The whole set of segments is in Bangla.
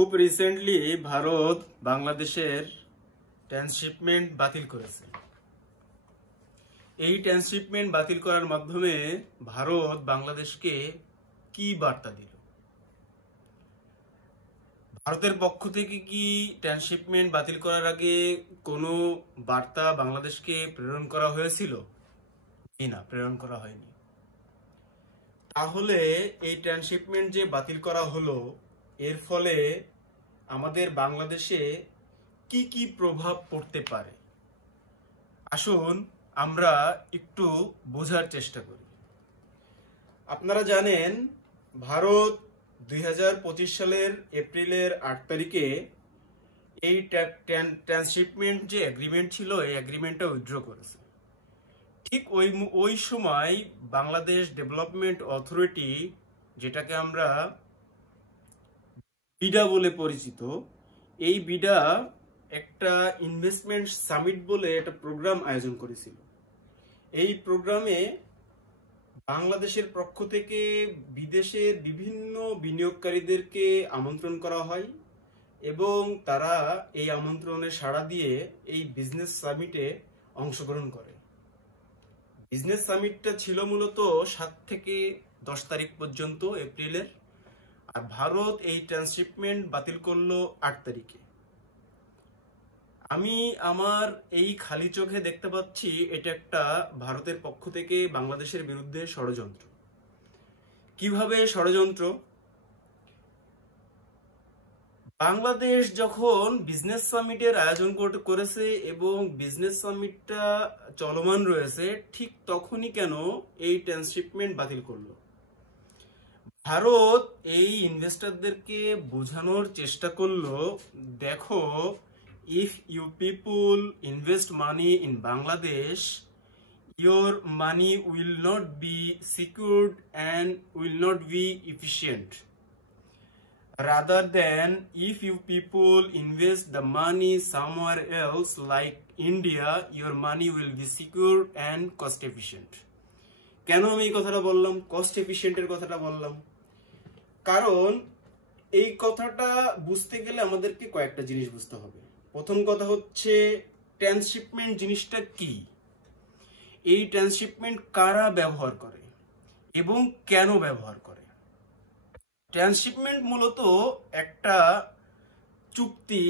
খুব রিসেন্টলি ভারত বাংলাদেশের ট্রান্সশিপমেন্ট বাতিল করেছে। এই ট্রান্সশিপমেন্ট বাতিল করার মাধ্যমে ভারত বাংলাদেশকে কি বার্তা দিল? ভারতের পক্ষ থেকে কি ট্রান্সশিপমেন্ট বাতিল করার আগে কোনো বার্তা বাংলাদেশকে প্রেরণ করা হয়েছিল? না, প্রেরণ করা হয়নি। তাহলে এই ট্রান্সশিপমেন্ট যে বাতিল করা হলো, এর ফলে আমাদের বাংলাদেশে কি কি প্রভাব পড়তে পারে আসুন আমরা একটু বোঝার চেষ্টা করি। আপনারা জানেন, ভারত 2025 সালের এপ্রিলের 8 তারিখে এই ট্রান্সশিপমেন্ট যে এগ্রিমেন্ট ছিল, এই এগ্রিমেন্টটা উইথড্র করেছে। ঠিক ওই সময় বাংলাদেশ ডেভেলপমেন্ট অথরিটি, যেটাকে আমরা বিডা বলে পরিচিত, এই বিডা একটা ইনভেস্টমেন্ট সামিট বলে একটা প্রোগ্রাম আয়োজন করেছিল। এই প্রোগ্রামে বাংলাদেশের পক্ষ থেকে বিদেশের বিভিন্ন বিনিয়োগকারীদেরকে আমন্ত্রণ করা হয় এবং তারা এই আমন্ত্রণে সাড়া দিয়ে এই বিজনেস সামিটে অংশগ্রহণ করে। বিজনেস সামিটটা ছিল মূলত 7 থেকে 10 তারিখ পর্যন্ত এপ্রিলের, আর ভারত এই ট্রান্সশিপমেন্ট বাতিল করলো 8 তারিখে। আমি আমার এই খালি চোখে দেখতে পাচ্ছি এটা একটা ভারতের পক্ষ থেকে বাংলাদেশের বিরুদ্ধে ষড়যন্ত্র। কিভাবে ষড়যন্ত্র? বাংলাদেশ যখন বিজনেস সামিটের আয়োজন করেছে এবং বিজনেস সামিটটা চলমান রয়েছে, ঠিক তখনই কেন এই ট্রান্সশিপমেন্ট বাতিল করলো? ভারত এই ইনভেস্টরদেরকে বোঝানোর চেষ্টা করলো, দেখো, if you people invest money in Bangladesh, your money will not be secured and will not be efficient. Rather than if you people invest the money somewhere else like India, your money will be secure and cost efficient. কেন আমি এই কথাটা বললাম, কস্ট এফিশিয়েন্টের কথাটা বললাম? কারণ এই কথাটা বুঝতে গেলে আমাদেরকে কয়েকটা জিনিস বুঝতে হবে। প্রথম কথা হচ্ছে, ট্রান্সশিপমেন্ট জিনিসটা কি, এই ট্রান্সশিপমেন্ট কারা ব্যবহার করে এবং কেন ব্যবহার করে। ট্রান্সশিপমেন্ট মূলত একটা চুক্তি,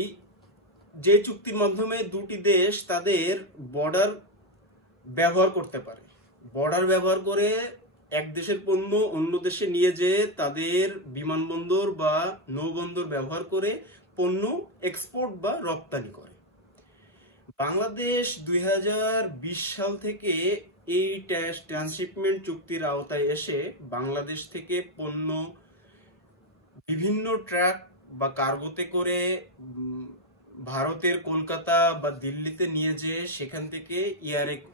যে চুক্তির মাধ্যমে দুটি দেশ তাদের বর্ডার ব্যবহার করতে পারে। বর্ডার ব্যবহার করে এক দেশের পণ্য অন্য দেশে নিয়ে যেয়ে তাদের বিমানবন্দর বা নৌবন্দর ব্যবহার করে পণ্য এক্সপোর্ট বা রপ্তানি করে। বাংলাদেশ 2020 সাল থেকে এই ট্রান্সশিপমেন্ট চুক্তির আওতায় এসে বাংলাদেশ থেকে পণ্য বিভিন্ন ট্রাক বা কার্গোতে করে ভারতের কলকাতা বা দিল্লিতে নিয়ে যেয়ে সেখান থেকে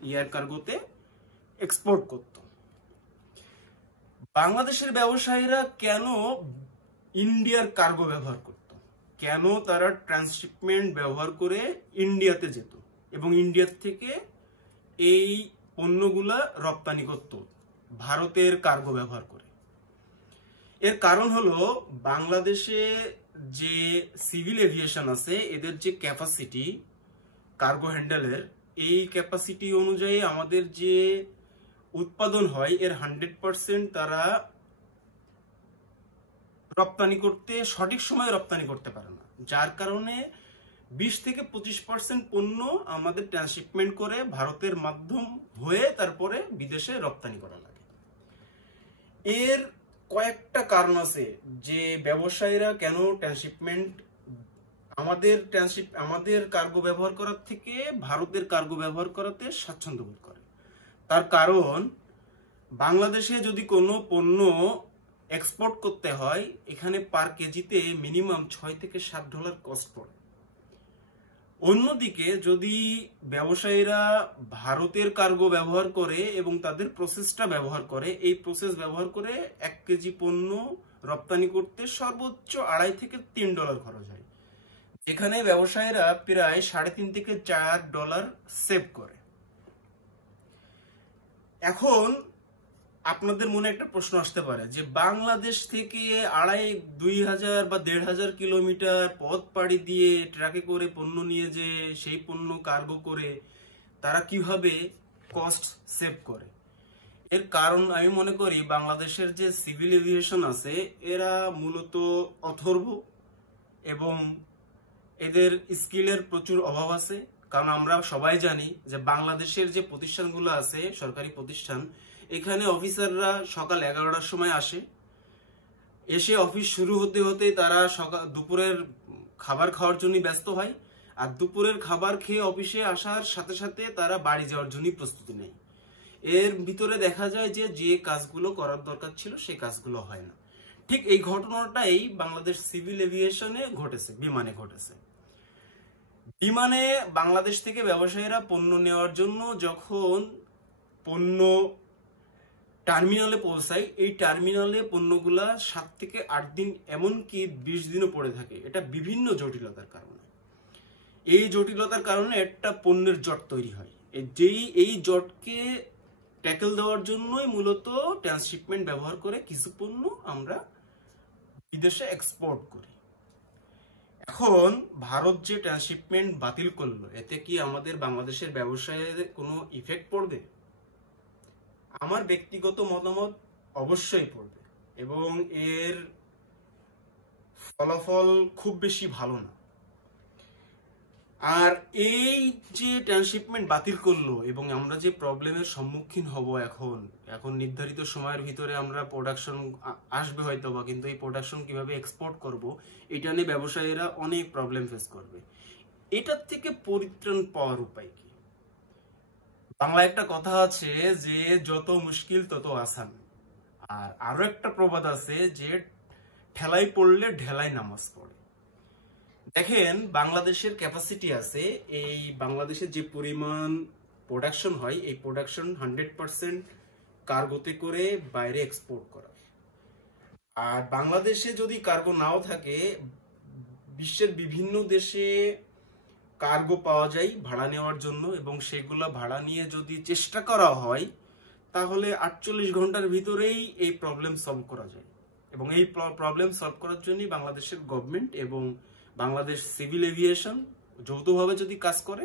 এয়ার কার্গোতে এক্সপোর্ট করত। বাংলাদেশের ব্যবসায়ীরা কেন ইন্ডিয়ার কার্গো ব্যবহার করত? কেন তারা ট্রান্সশিপমেন্ট ব্যবহার করে ইন্ডিয়াতে যেত এবং ইন্ডিয়া থেকে এই পণ্যগুলা রপ্তানি করত ভারতের কার্গো ব্যবহার করে? এর কারণ হলো, বাংলাদেশে যে সিভিল এভিয়েশন আছে, এদের যে ক্যাপাসিটি কার্গো হ্যান্ডেলের, এই ক্যাপাসিটি অনুযায়ী আমাদের যে উৎপাদন হয় এর 100% তারা রপ্তানি করতে সঠিক সময়ে রপ্তানি করতে পারে না, যার কারণে 20 থেকে 25% পণ্য আমাদের ট্রান্সশিপমেন্ট করে ভারতের মাধ্যম হয়ে তারপরে বিদেশে রপ্তানি করা লাগে। এর কয়েকটা কারণ আছে যে ব্যবসায়ীরা কেন আমাদের কার্গো ব্যবহার করার থেকে ভারতের কার্গো ব্যবহার করাতে স্বাচ্ছন্দ্য বোধ করে। তার কারণ, বাংলাদেশে যদি কোনো পণ্য এক্সপোর্ট করতে হয়, এখানে পার কেজিতে মিনিমাম $6 থেকে $7 কস্ট পড়ে। অন্যদিকে যদি ব্যবসায়ীরা ভারতের কার্গো ব্যবহার করে এবং তাদের প্রসেসটা ব্যবহার করে, এই প্রসেস ব্যবহার করে 1 কেজি পণ্য রপ্তানি করতে সর্বোচ্চ $2.5 থেকে $3 খরচ হয়, এখানে ব্যবসায়ীরা প্রায় $3.5 থেকে $4 সেভ করে। এখন আপনাদের মনে একটা প্রশ্ন আসতে পারে যে বাংলাদেশ থেকে 2,500 বা 1,500 কিলোমিটার পথ পাড়ি দিয়ে ট্রাকে করে পণ্য নিয়ে যে সেই পণ্য কার্গো করে তারা কিভাবে কস্ট সেভ করে। এর কারণ আমি মনে করি বাংলাদেশের যে সিভিল এভিয়েশন আছে এরা মূলত অথর্ব এবং এদের স্কিলের প্রচুর অভাব আছে। কারণ আমরা সবাই জানি যে বাংলাদেশের যে প্রতিষ্ঠানগুলো আছে সরকারি প্রতিষ্ঠান, এখানে অফিসাররা সকাল 11টার সময় আসে, এসে অফিস শুরু হতে হতে তারা দুপুরের খাবার খাওয়ার জন্য ব্যস্ত হয়, আর দুপুরের খাবার খেয়ে অফিসে আসার সাথে সাথে তারা বাড়ি যাওয়ার জন্য প্রস্তুতি নেয়। এর ভিতরে দেখা যায় যে যে কাজগুলো করার দরকার ছিল সেই কাজগুলো হয় না। ঠিক এই ঘটনাটাই বাংলাদেশ সিভিল এভিয়েশনে ঘটেছে, বিমানে ঘটেছে। বিমানে বাংলাদেশ থেকে ব্যবসায়ীরা পণ্য নেওয়ার জন্য যখন পণ্য টার্মিনালে পৌঁছায়, এই টার্মিনালে পণ্যগুলা 7 থেকে 8 দিন এমনকি 20 দিনও পড়ে থাকে। এটা বিভিন্ন জটিলতার কারণে। এই জটিলতার কারণে একটা পণ্যের জট তৈরি হয়। এই জটকে ট্যাকেল দেওয়ার জন্যই মূলত ট্রান্সশিপমেন্ট ব্যবহার করে কিছু পণ্য আমরা বিদেশে এক্সপোর্ট করি। এখন ভারত যে ট্রান্সশিপমেন্ট বাতিল করলো, এতে কি আমাদের বাংলাদেশের ব্যবসায়ীদের কোনো ইফেক্ট পড়বে? আমার ব্যক্তিগত মতামত অবশ্যই পড়বে, এবং এর ফলাফল খুব বেশি ভালো না। আর এই যে ট্রান্সশিপমেন্ট বাতিল করলো এবং আমরা যে প্রবলেমের সম্মুখীন হব এখন নির্ধারিত সময়ের ভিতরে আমরা প্রোডাকশন আসবে হয়তো বা, কিন্তু এই প্রোডাকশন কিভাবে এক্সপোর্ট করব এটা নিয়ে ব্যবসায়ীরা অনেক প্রবলেম ফেস করবে। এটার থেকে পরিত্রাণ পাওয়ার উপায় কি? বাংলায় একটা কথা আছে যে যত মুশকিল তত আসান। আর আরো একটা প্রবাদ আছে যে ঠেলাই পড়লে ঢেলাই নামাজ পড়ে। দেখেন, বাংলাদেশের ক্যাপাসিটি আছে, এই বাংলাদেশের যে পরিমাণ প্রোডাকশন হয় এই প্রোডাকশন 100% কার্গোতে করে বাইরে এক্সপোর্ট করার। আর বাংলাদেশে যদি কার্গো নাও থাকে, বিশ্বের বিভিন্ন দেশে কার্গো পাওয়া যায় ভাড়া নেওয়ার জন্য, এবং সেগুলো ভাড়া নিয়ে যদি চেষ্টা করা হয় তাহলে 48 ঘন্টার ভিতরেই এই প্রবলেম সলভ করা যায়। এবং এই প্রবলেম সলভ করার জন্যই বাংলাদেশের গভর্নমেন্ট এবং বাংলাদেশ সিভিল এভিয়েশন যৌথভাবে যদি কাজ করে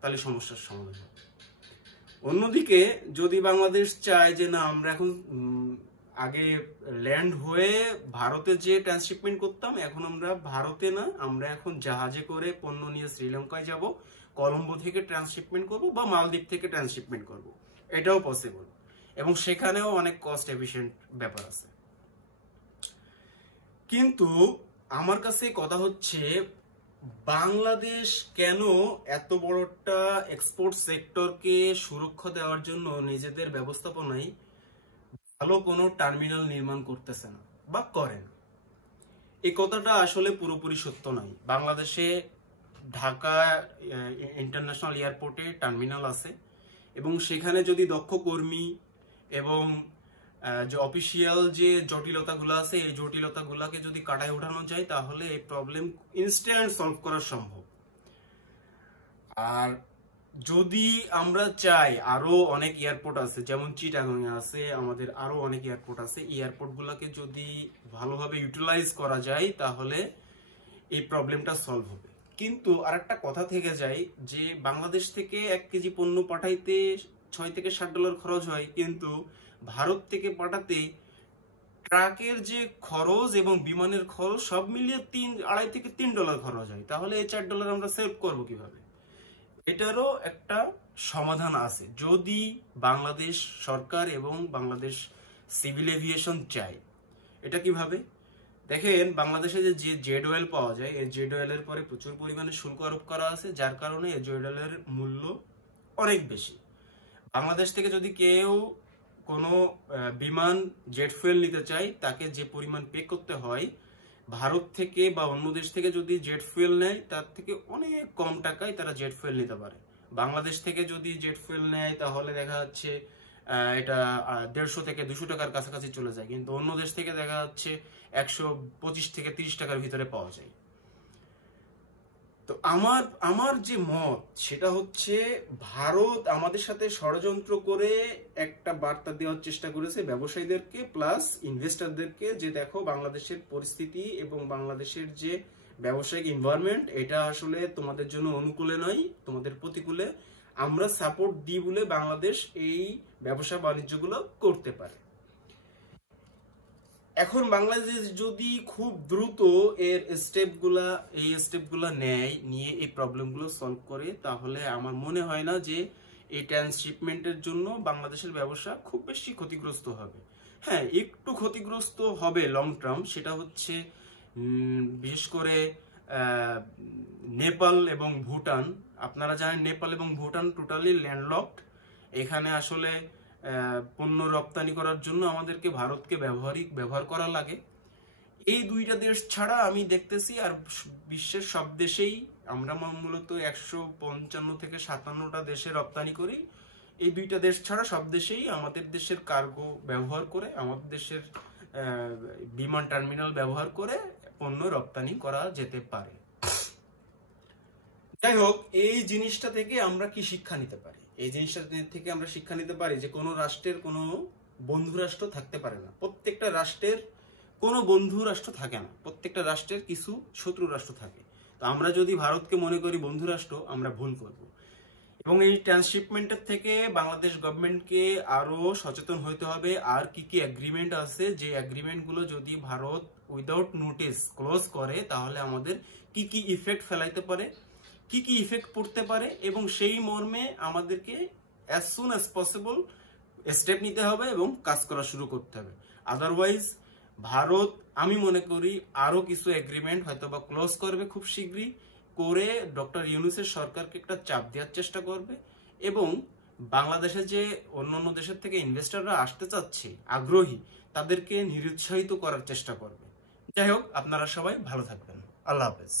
তাহলে সমস্যার সমাধান হবে। অন্যদিকে যদি বাংলাদেশ চায় যে না, আমরা এখন আগে ল্যান্ড হয়ে ভারতে যে ট্রান্সশিপমেন্ট করতাম, এখন আমরা ভারতে না, আমরা এখন জাহাজে করে পণ্য নিয়ে শ্রীলঙ্কায় যাব, কলম্বো থেকে ট্রান্সশিপমেন্ট করব বা মালদ্বীপ থেকে ট্রান্সশিপমেন্ট করব, এটাও পসিবল। এবং সেখানেও অনেক কস্ট এফিশিয়েন্ট ব্যাপার আছে। কিন্তু আমার কাছে কথা হচ্ছে, বাংলাদেশ কেন এত বড় একটা এক্সপোর্ট সেক্টরকে সুরক্ষা দেওয়ার জন্য নিজেদের ব্যবস্থাপনায় ভালো কোনো টার্মিনাল নির্মাণ করতেছে না বা করে না? এই কথাটা আসলে পুরোপুরি সত্য নয়। বাংলাদেশে ঢাকা ইন্টারন্যাশনাল এয়ারপোর্টে টার্মিনাল আছে, এবং সেখানে যদি দক্ষ কর্মী এবং যে অফিসিয়াল যে জটিলতাগুলো আছে এই জটিলতাগুলোকে যদি কাটায় ওঠানো যায় তাহলে এই প্রবলেম ইনস্ট্যান্ট সলভ করা সম্ভব। আর যদি আমরা চাই, আরো অনেক এয়ারপোর্ট আছে, যেমন চিটাগাং আছে, আমাদের আরো অনেক এয়ারপোর্ট আছে, এই এয়ারপোর্ট গুলাকে যদি ভালোভাবে ইউটিলাইজ করা যায় তাহলে এই প্রবলেমটা সলভ হবে। কিন্তু আরেকটা কথা থেকে যায় যে বাংলাদেশ থেকে 1 কেজি পণ্য পাঠাইতে $6 থেকে $7 খরচ হয়, কিন্তু ভারত থেকে পাঠাতে ট্রাকের যে খরচ এবং বিমানের খরচ সব মিলিয়ে $2.5 থেকে $3 খরচ হয়। তাহলে এই $4 আমরা সেভ করবো কিভাবে? এটারও একটা সমাধান আছে যদি বাংলাদেশ সরকার এবং বাংলাদেশ সিভিল এভিয়েশন চায়। এটা কিভাবে? দেখেন, বাংলাদেশে যে জেড অয়েল পাওয়া যায়, এই জেড অয়েলের পরে প্রচুর পরিমাণে শুল্ক আরোপ করা আছে, যার কারণে এই জেড অয়েলের মূল্য অনেক বেশি। বাংলাদেশ থেকে যদি কেউ কোনো বিমান জেট ফুয়েল নিতে চায়, তাকে যে পরিমাণ পে করতে হয়, ভারত থেকে বা অন্য দেশ থেকে যদি জেট ফুয়েল নেয় তার থেকে অনেক কম টাকায় তারা জেট ফুয়েল নিতে পারে। বাংলাদেশ থেকে যদি জেট ফুয়েল নেয় তাহলে দেখা যাচ্ছে এটা 150 থেকে 200 টাকার কাছাকাছি চলে যায়, কিন্তু অন্য দেশ থেকে দেখা যাচ্ছে 125 থেকে 30 টাকার ভিতরে পাওয়া যায়। তো আমার যে মত সেটা হচ্ছে, ভারত আমাদের সাথে ষড়যন্ত্র করে একটা বার্তা দেওয়ার চেষ্টা করেছে ব্যবসায়ীদেরকে প্লাস ইনভেস্টরদেরকে, যে দেখো বাংলাদেশের পরিস্থিতি এবং বাংলাদেশের যে ব্যবসায়িক এনভায়রনমেন্ট এটা আসলে তোমাদের জন্য অনুকূলে নয়, তোমাদের প্রতিকূলে। আমরা সাপোর্ট দিই বলে বাংলাদেশ এই ব্যবসা বাণিজ্যগুলো করতে পারে। এখন বাংলাদেশ যদি খুব দ্রুত এই স্টেপগুলা নিয়ে এই প্রবলেমগুলো সলভ করে, তাহলে আমার মনে হয় না যে এই ট্রান্সশিপমেন্টের জন্য বাংলাদেশের ব্যবসা খুব বেশি ক্ষতিগ্রস্ত হবে। হ্যাঁ, একটু ক্ষতিগ্রস্ত হবে লং টার্ম, সেটা হচ্ছে বিশেষ করে নেপাল এবং ভুটান। আপনারা জানেন নেপাল এবং ভুটান টোটালি ল্যান্ডলকড। এখানে আসলে পণ্য রপ্তানি করার জন্য আমাদেরকে ভারতকে ব্যবহার করা লাগে। এই দুইটা দেশ ছাড়া আমি দেখতেছি আর বিশ্বের সব দেশেই আমরা মূলত 155 থেকে 57টা দেশে রপ্তানি করি। এই দুইটা দেশ ছাড়া সব দেশেই আমাদের দেশের কার্গো ব্যবহার করে, আমাদের দেশের বিমান টার্মিনাল ব্যবহার করে পণ্য রপ্তানি করা যেতে পারে। যাই হোক, এই জিনিসটা থেকে আমরা কি শিক্ষা নিতে পারি? এই জিনিসটা থেকে আমরা শিক্ষা নিতে পারি যে কোনো রাষ্ট্রের কোনো বন্ধু রাষ্ট্র থাকতে পারে না। প্রত্যেকটা রাষ্ট্রের কোনো বন্ধু রাষ্ট্র থাকে না, প্রত্যেকটা রাষ্ট্রের কিছু শত্রু রাষ্ট্র থাকে। তো আমরা যদি ভারতকে মনে করি বন্ধু রাষ্ট্র, আমরা ভুল করব। এবং এই ট্রান্সশিপমেন্টের থেকে বাংলাদেশ গভর্নমেন্টকে আরো সচেতন হতে হবে। আর কি কি এগ্রিমেন্ট আছে, যে এগ্রিমেন্টগুলো যদি ভারত উইদাউট নোটিস ক্লোজ করে, তাহলে আমাদের কি কি ইফেক্ট ফেলাইতে পারে, কি কি ইফেক্ট পড়তে পারে, এবং সেই মর্মে আমাদেরকে as soon as possible step নিতে হবে এবং কাজ করা শুরু করতে হবে। আদারওয়াইজ ভারত, আমি মনে করি, আরো কিছু এগ্রিমেন্ট হয়তো বা ক্লোজ করবে খুব শীঘ্রই, করে ডক্টর ইউনূসের সরকারকে একটা চাপ দেওয়ার চেষ্টা করবে, এবং বাংলাদেশে যে অন্যান্য দেশের থেকে ইনভেস্টররা আসতে চাচ্ছে আগ্রহী, তাদেরকে নিরুৎসাহিত করার চেষ্টা করবে। যাই হোক, আপনারা সবাই ভালো থাকবেন। আল্লাহ হাফেজ।